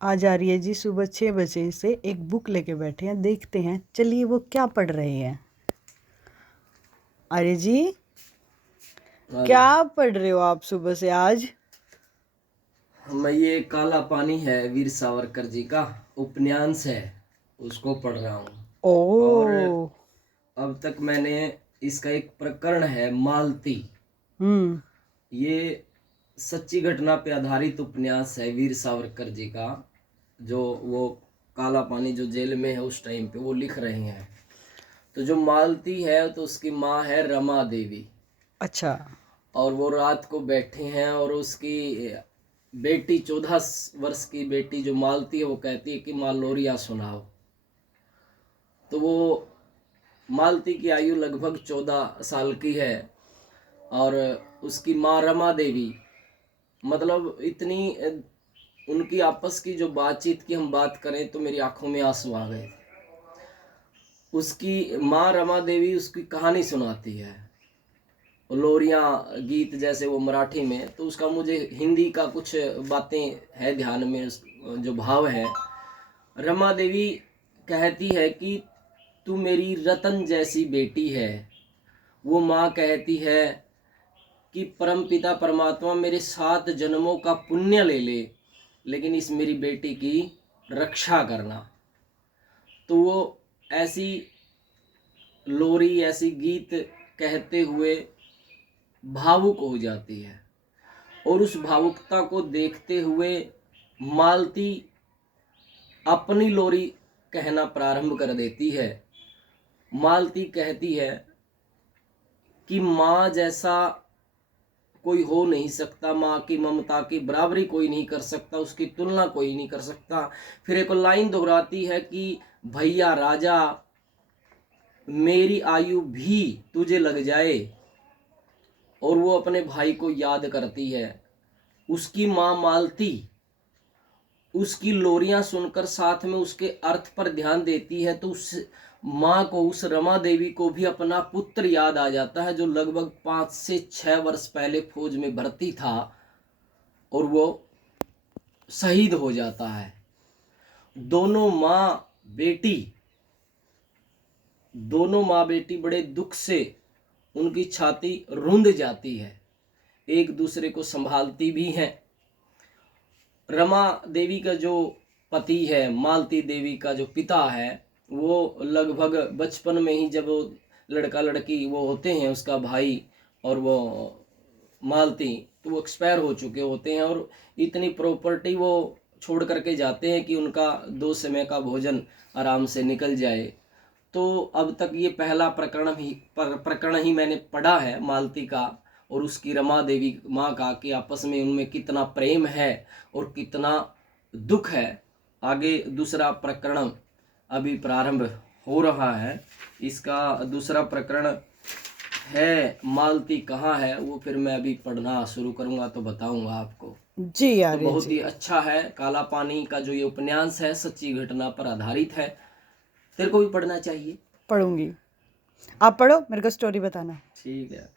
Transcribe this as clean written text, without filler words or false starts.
आज आर्य जी सुबह 6 बजे से एक बुक लेके बैठे हैं, देखते हैं चलिए वो क्या पढ़ रहे हैं। आर्य जी क्या पढ़ रहे हो आप सुबह से आज? मैं ये काला पानी है वीर सावरकर जी का उपन्यास है, उसको पढ़ रहा हूँ। और ओ अब तक मैंने इसका एक प्रकरण है मालती, ये सच्ची घटना पे आधारित उपन्यास है वीर सावरकर जी का, जो वो काला पानी जो जेल में है उस टाइम पे वो लिख रहे हैं। तो जो मालती है तो उसकी माँ है रमा देवी। अच्छा। और वो रात को बैठे हैं और उसकी बेटी 14 वर्ष की बेटी जो मालती है वो कहती है कि माँ लोरियां सुनाओ। तो वो मालती की आयु लगभग 14 साल की है और उसकी माँ रमा देवी, मतलब इतनी उनकी आपस की जो बातचीत की हम बात करें तो मेरी आंखों में आंसू आ गए। उसकी माँ रमा देवी उसकी कहानी सुनाती है, लोरियां गीत जैसे वो मराठी में, तो उसका मुझे हिंदी का कुछ बातें है ध्यान में, जो भाव है। रमा देवी कहती है कि तू मेरी रतन जैसी बेटी है। वो माँ कहती है कि परम पिता परमात्मा मेरे 7 जन्मों का पुण्य ले ले, लेकिन इस मेरी बेटी की रक्षा करना। तो वो ऐसी लोरी ऐसी गीत कहते हुए भावुक हो जाती है और उस भावुकता को देखते हुए मालती अपनी लोरी कहना प्रारंभ कर देती है। मालती कहती है कि माँ जैसा कोई हो नहीं सकता, माँ की ममता की बराबरी कोई नहीं कर सकता, उसकी तुलना कोई नहीं कर सकता। फिर एक लाइन दोहराती है कि भैया राजा मेरी आयु भी तुझे लग जाए। और वो अपने भाई को याद करती है। उसकी माँ मालती उसकी लोरियां सुनकर साथ में उसके अर्थ पर ध्यान देती है, तो उस माँ को, उस रमा देवी को भी अपना पुत्र याद आ जाता है जो लगभग 5 से 6 वर्ष पहले फौज में भर्ती था और वो शहीद हो जाता है। दोनों माँ बेटी बड़े दुख से उनकी छाती रुंध जाती है, एक दूसरे को संभालती भी हैं। रमा देवी का जो पति है, मालती देवी का जो पिता है, वो लगभग बचपन में ही जब वो लड़का लड़की वो होते हैं, उसका भाई और वो मालती, तो वो एक्सपायर हो चुके होते हैं और इतनी प्रॉपर्टी वो छोड़ करके जाते हैं कि उनका 2 समय का भोजन आराम से निकल जाए। तो अब तक ये पहला प्रकरण ही मैंने पढ़ा है मालती का और उसकी रमा देवी माँ का, कि आपस में उनमें कितना प्रेम है और कितना दुख है। आगे दूसरा प्रकरण अभी प्रारंभ हो रहा है। इसका दूसरा प्रकरण है मालती कहाँ है, वो फिर मैं अभी पढ़ना शुरू करूँगा तो बताऊँगा आपको। जी तो आर्य बहुत जी। ही अच्छा है, काला पानी का जो ये उपन्यास है सच्ची घटना पर आधारित है, तेरे को भी पढ़ना चाहिए। पढ़ूंगी। आप पढ़ो, मेरे को स्टोरी बताना। ठीक है।